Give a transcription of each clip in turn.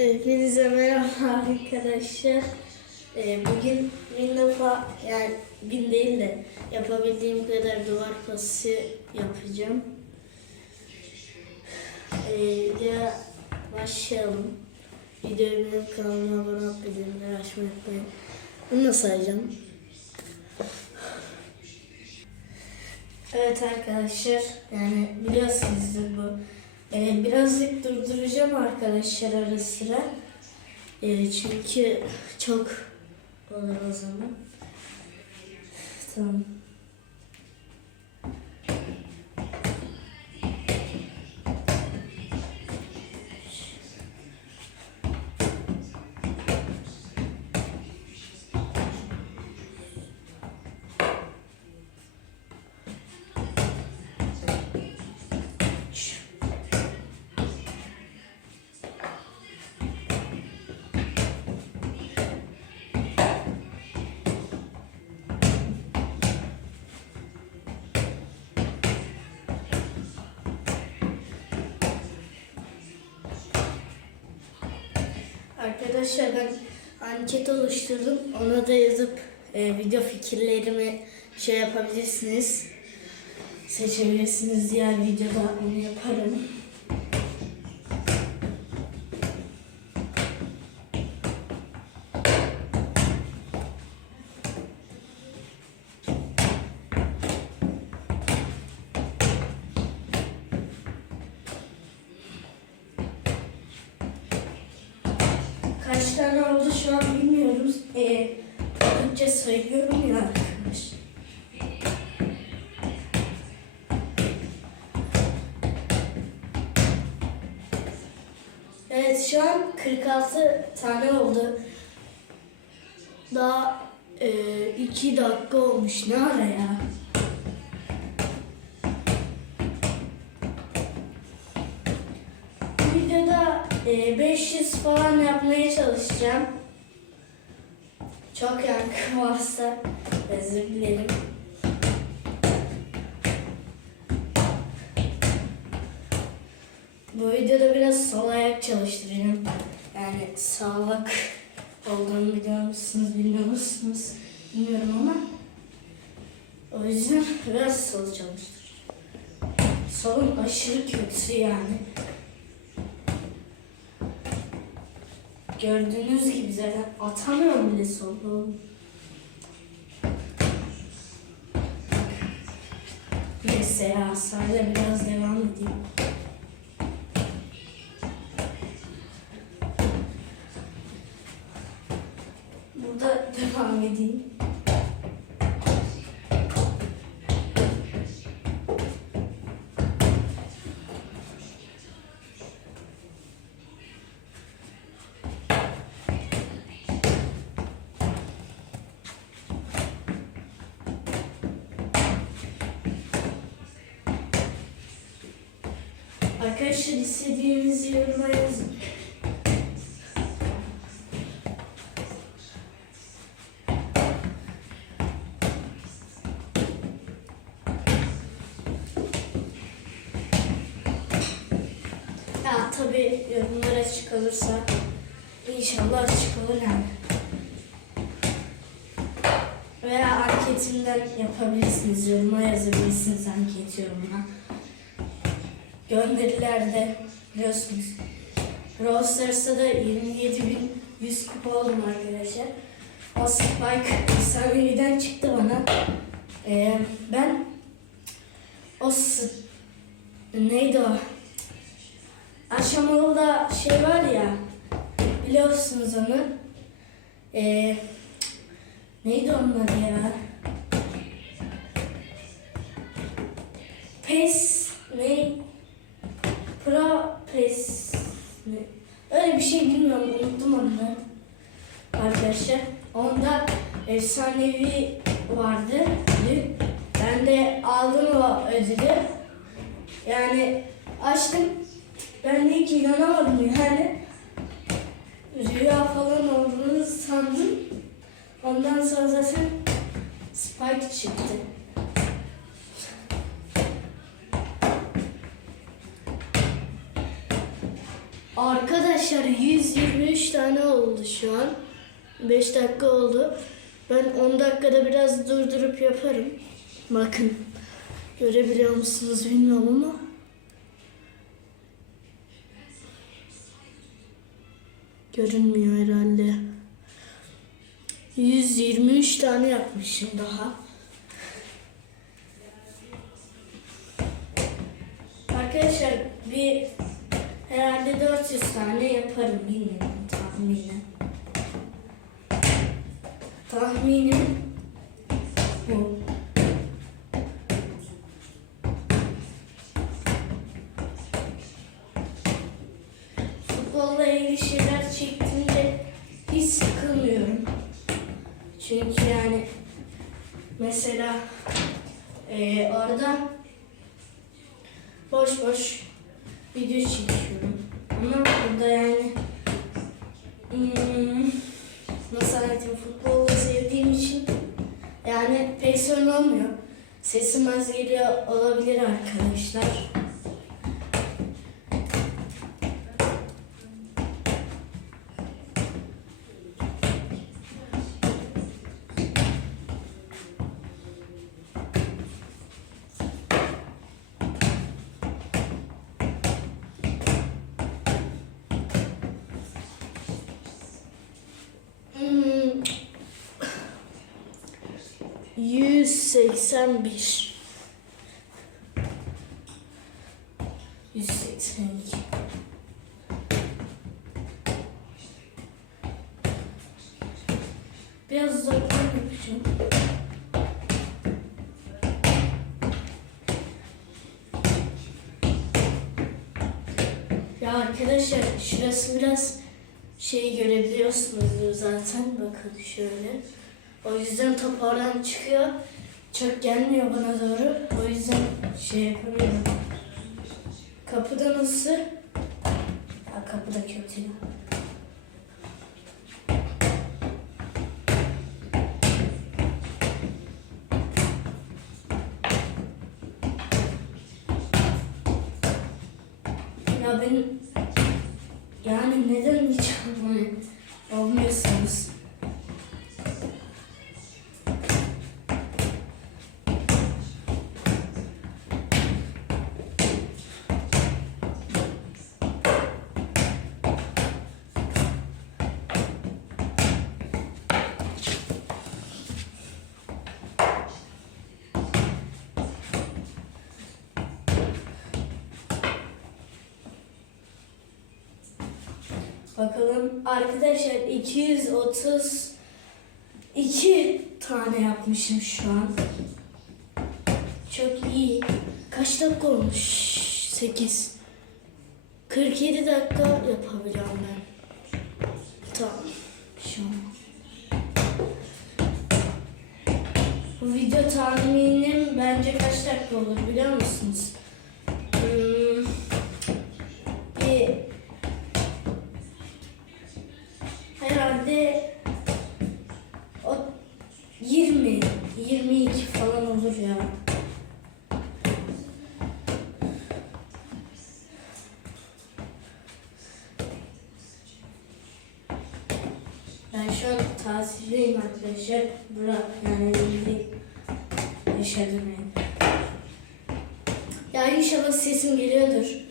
Hepinize merhaba arkadaşlar. Ee, bugün bin defa yani bin değil de yapabildiğim kadar duvar pası yapacağım. Ee, videoya başlayalım. Videoyu benim kanalıma abone olup bildirimleri açmayı unutmayın. Bunu nasıl sayacağım? Evet arkadaşlar yani biliyorsunuzdur bu. Ee, birazcık durduracağım arkadaşlar ara sıra. Ee, çünkü çok olur o zaman. Tamam. Arkadaşlar ben anket oluşturdum. Ona da yazıp e, video fikirlerimi şey yapabilirsiniz. Seçebilirsiniz. Diğer videoda onu yaparım. Kaç tane oldu şu an bilmiyoruz. E, Türkçe sayıyorum ya arkadaş. Evet şu an 46 tane oldu. Daha 2 dakika olmuş. Ne ara ya? Bu videoda e, 500 falan yapmaya çalışacağım. Çok yankı varsa özür dilerim. Bu videoda biraz sol ayak çalıştıracağım. Yani sağlık olduğunu biliyor musunuz, bilmiyor musunuz bilmiyorum ama o yüzden biraz sol çalıştıracağım. Solum aşırı kötü yani. Gördüğünüz gibi zaten atamıyorum bile solu. Neyse ya sadece biraz devam edeyim. Burada devam edeyim. Arkadaşlar istediğinizi yoruma yazın. Ya tabii yorumlar açık olursa inşallah açık olur yani. Veya anketimden yapabilirsiniz, yoruma yazabilirsiniz anket yorumuna. Gönderilerde biliyorsunuz. Brawl da 27.100 kupa oldum arkadaşlar. O Spike efsaneviden çıktı bana. Ee, ben o neydi o? Aşamalı'da şey var ya biliyorsunuz onu. Ee, neydi onun adı ya? Pes ne? Pro pes ne? Öyle bir şey bilmiyorum unuttum onu. Arkadaşlar onda efsanevi vardı. ödül. Ben de aldım o ödülü. Yani açtım. Ben de hiç inanamadım yani. Rüya falan olduğunu sandım. Ondan sonra zaten Spike çıktı. Arkadaşlar 123 tane oldu şu an. 5 dakika oldu. Ben 10 dakikada biraz durdurup yaparım. Bakın. Görebiliyor musunuz bilmiyorum ama. Görünmüyor herhalde. 123 tane yapmışım daha. Arkadaşlar bir herhalde 400 tane yaparım bilmiyorum tahminen. Tahminim bu. Futbolla ilgili şeyler çektiğimde hiç sıkılmıyorum. Çünkü yani mesela eee orada boş boş video çekiyorum. Sesim az geliyor olabilir arkadaşlar. Hmm. 181 182 Biraz uzaktan yapacağım. Ya arkadaşlar şurası biraz şeyi görebiliyorsunuz zaten bakın şöyle. O yüzden top çıkıyor. Çok gelmiyor bana doğru. O yüzden şey yapamıyorum. Kapıda nasıl? Ya kapıda kötü. Ya ben yani neden hiç olmuyor, olmuyorsunuz? Bakalım arkadaşlar 232 tane yapmışım şu an. Çok iyi. Kaç dakika olmuş? 8. 47 dakika yapabiliyorum ben. Tamam. Şu an. Bu video tahminim bence kaç dakika olur biliyor musunuz? Hmm, tatildeyim arkadaşlar. Bırak yani yaşadım yani. Ya inşallah sesim geliyordur.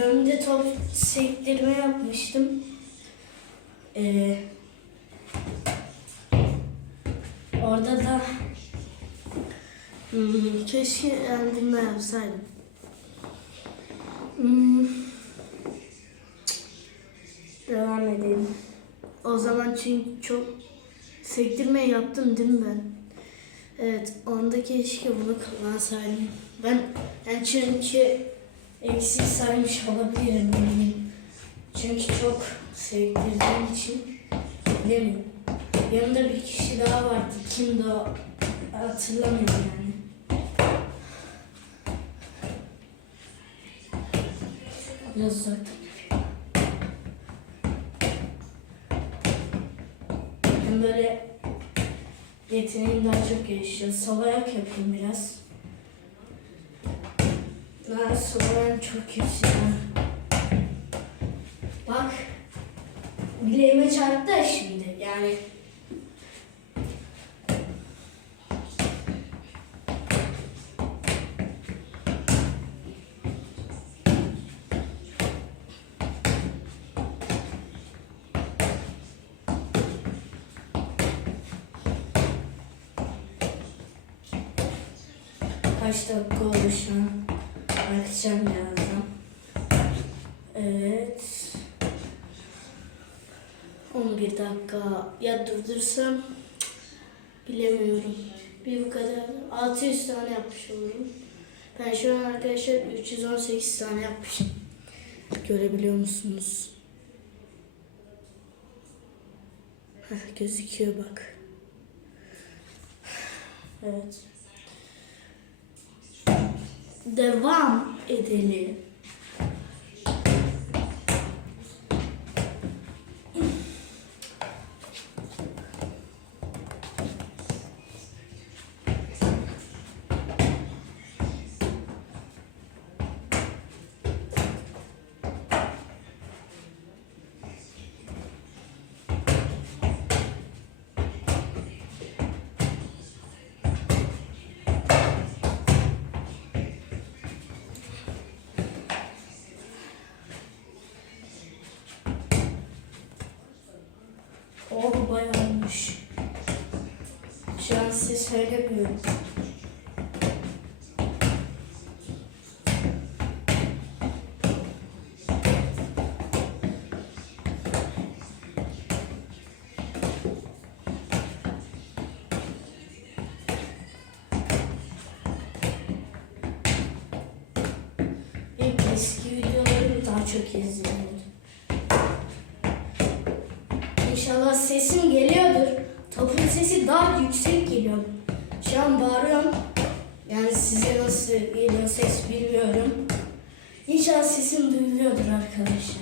Ben de top sektirme yapmıştım. Ee, orada da hmm, keşke yani bunu yapsaydım. Hmm, devam edelim. O zaman çünkü çok sektirme yaptım değil mi ben? Evet, onda keşke bunu kullansaydım. Ben yani çünkü eksik saymış olabilirim eminim. Çünkü çok sevdirdiğim için bilemiyorum. Yanında bir kişi daha vardı. Kimdi o? Hatırlamıyorum yani. Biraz uzakta. Ben böyle yeteneğim daha çok gelişiyor. Sol ayak yapayım biraz. Sol ayağım çok ha. Bak. Bileğime çarptı şimdi. Yani kaç dakika oldu şu an? Bakacağım birazdan. Evet. 11 dakika. Ya durdursam bilemiyorum. Bir bu kadar. 600 tane yapmış olurum. Ben şu an arkadaşlar 318 tane yapmışım. Görebiliyor musunuz? Heh, gözüküyor bak. Evet. Devam edelim. Oh bayağı olmuş. Şu an size söylemiyorum. Benim eski videolarım daha çok izleniyordu. İnşallah sesim geliyordur. Topun sesi daha yüksek geliyor. Şu an bağırıyorum. Yani size nasıl geliyor ses bilmiyorum. İnşallah sesim duyuluyordur arkadaşlar.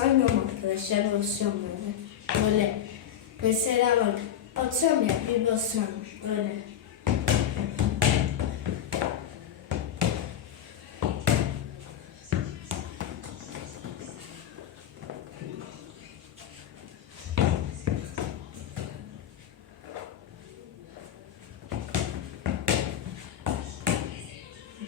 Saymıyorum arkadaşlar basıyorum böyle. Böyle mesela bak atıyorum ya bir basıyorum böyle.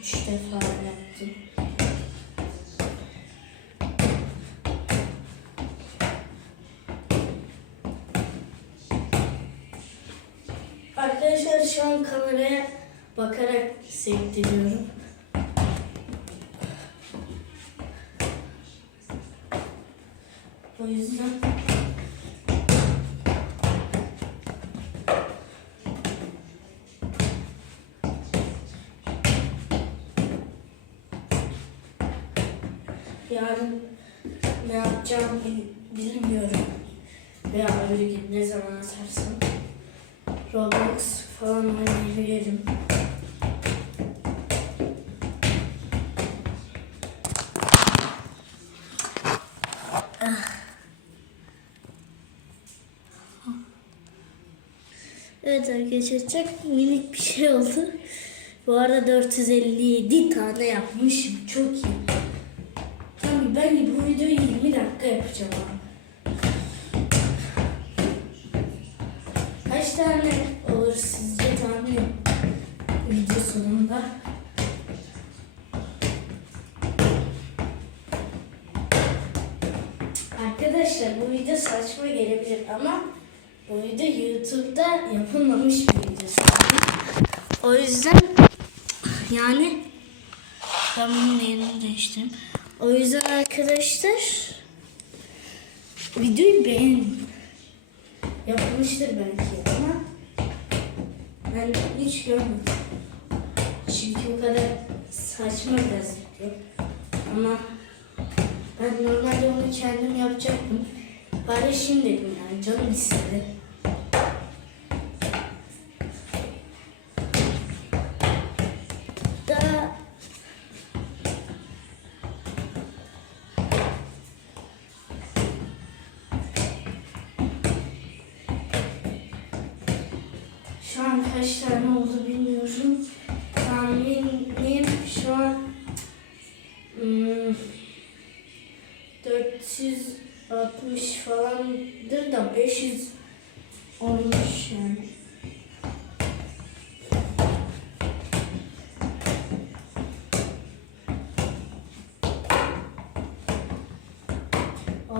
Üç defa yaptım. Arkadaşlar şu an kameraya bakarak sektiriyorum. O yüzden yarın ne yapacağımı bil- bilmiyorum. Veya öbür gün ne zaman atarsam. Roblox falan oynayabilirim. Evet arkadaşlar minik bir şey oldu. Bu arada 457 tane yapmışım. Çok iyi. Tamam ben bu videoyu 20 dakika yapacağım. Kaç tane olur sizce tahmin video sonunda? Arkadaşlar bu video saçma gelebilir ama bu video YouTube'da yapılmamış bir video. O yüzden yani ben bunun yerini değiştireyim. O yüzden arkadaşlar videoyu beğenin. Yapılmıştır belki ama ben hiç görmedim. Çünkü o kadar saçma video. Ama ben normalde onu kendim yapacaktım. Bari şimdi yani canım istedi.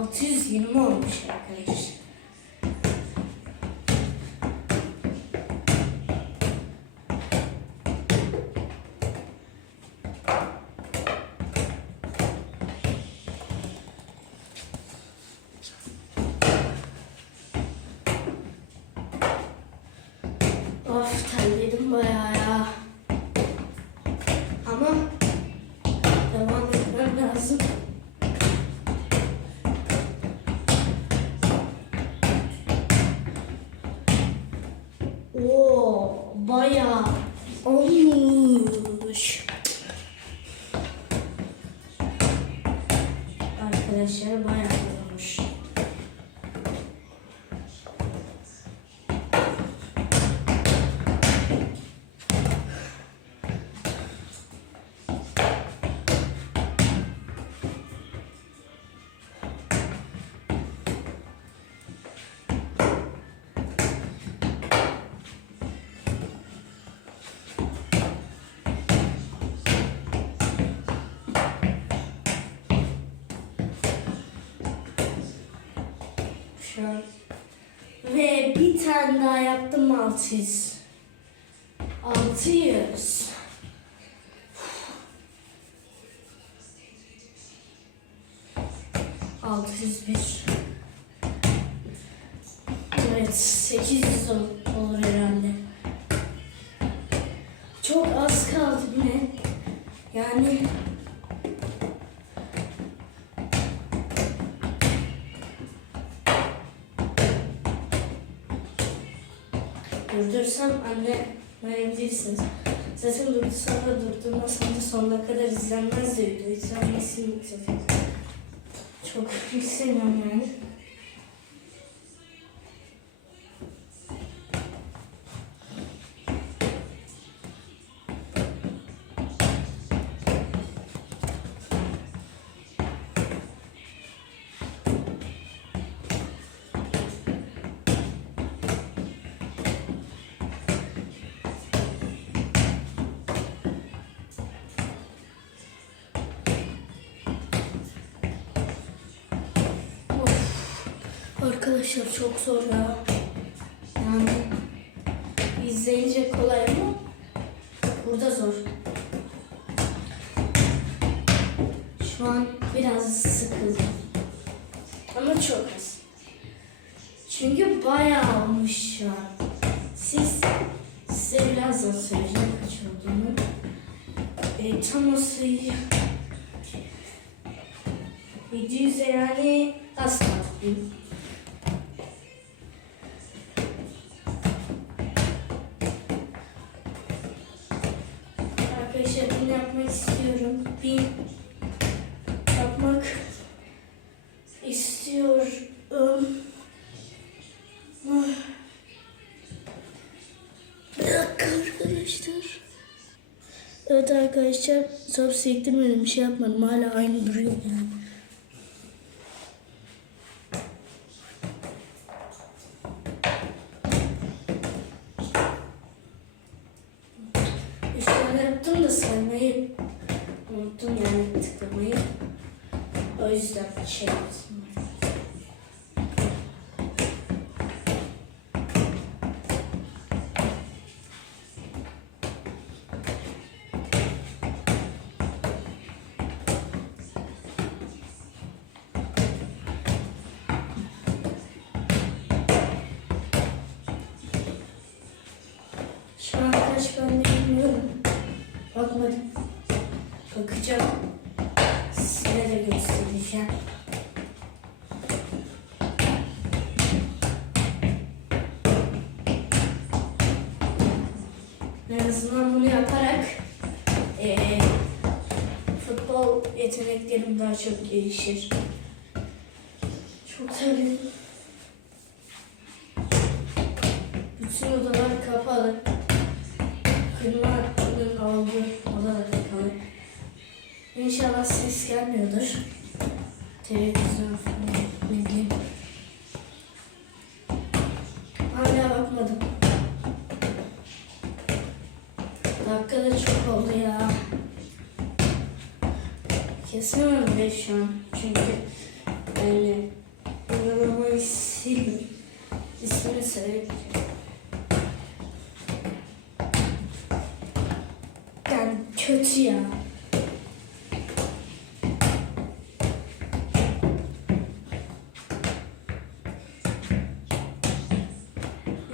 620 olmuş arkadaşlar. Olmuş. Arkadaşlar bayağı olmuş. Yaptım 600. 600. Altı yüz bir. Evet, 800 ol- olur herhalde. Çok az kaldı yine. Yani Durdursam anne verebilirsiniz. Zaten durdursam da durdurmasam da sonuna kadar izlenmez de video. İzlenmesini zaten. Çok yükseliyorum yani. Arkadaşlar çok zor ya. Yani izleyince kolay ama burada zor. Şu an biraz sıkıldım. Ama çok az. Çünkü bayağı olmuş şu an. Siz size birazdan söyleyeceğim kaç olduğunu. E, tam o sayıyı 700'e yani az kaldı. Bir yapmak istiyorum. Arkadaşlar. Evet arkadaşlar top sektirmedim bir şey yapmadım hala aynı duruyor O yüzden şey yaptım. Daha çok tabii. Bütün odalar kapalı. Klimanın olduğu oda da kapalı. İnşallah ses gelmiyordur. Televizyon falan ne bileyim. Hala bakmadım. Dakika da çok oldu ya. Kesemem bile şu an. Çünkü yani uygulamayı sildim. İsmini söyleyeyim. Yani kötü ya.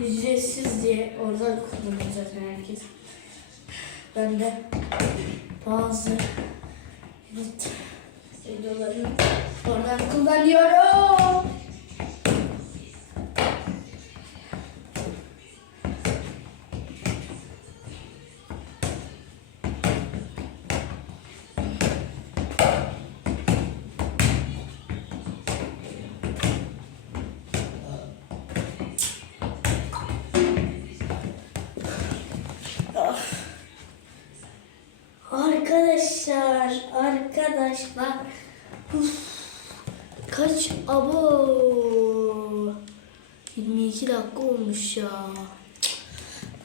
Ücretsiz diye oradan zaten herkes. Ben de bazı evet, videolarını oradan kullanıyorum. Arkadaşlar. Uf, kaç abo? 22 dakika olmuş ya.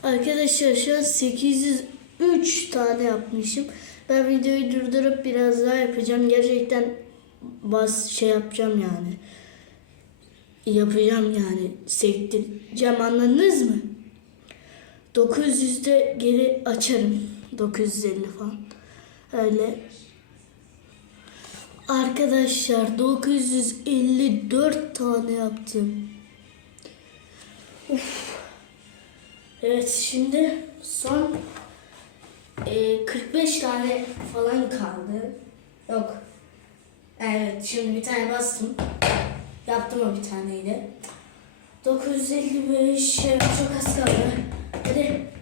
Arkadaşlar şu an 803 tane yapmışım. Ben videoyu durdurup biraz daha yapacağım. Gerçekten bas şey yapacağım yani. Yapacağım yani. Sektireceğim anladınız mı? 900'de geri açarım. 950 falan. Öyle. Arkadaşlar 954 tane yaptım. Uf. Evet şimdi son e, 45 tane falan kaldı. Yok. Evet şimdi bir tane bastım. Yaptım o bir taneyi 955 evet, çok az kaldı. Hadi.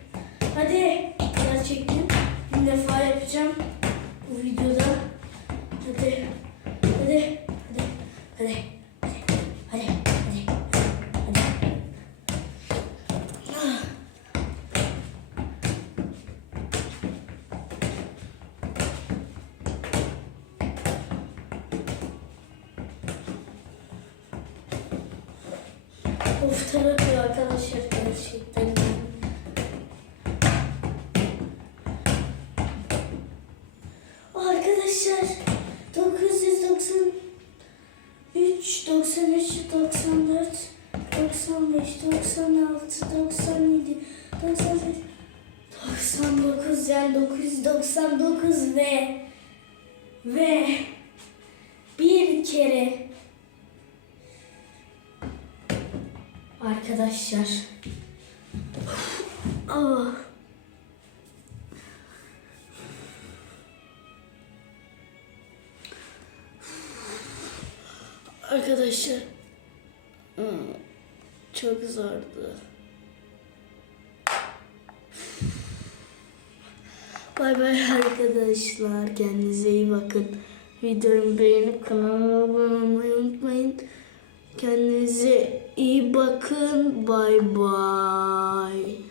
1999 ve ve bir kere. Arkadaşlar. Ah. Arkadaşlar. Hmm, çok zordu. Bay bay arkadaşlar. Kendinize iyi bakın. Videomu beğenip kanalıma abone olmayı unutmayın. Kendinize iyi bakın. Bay bay.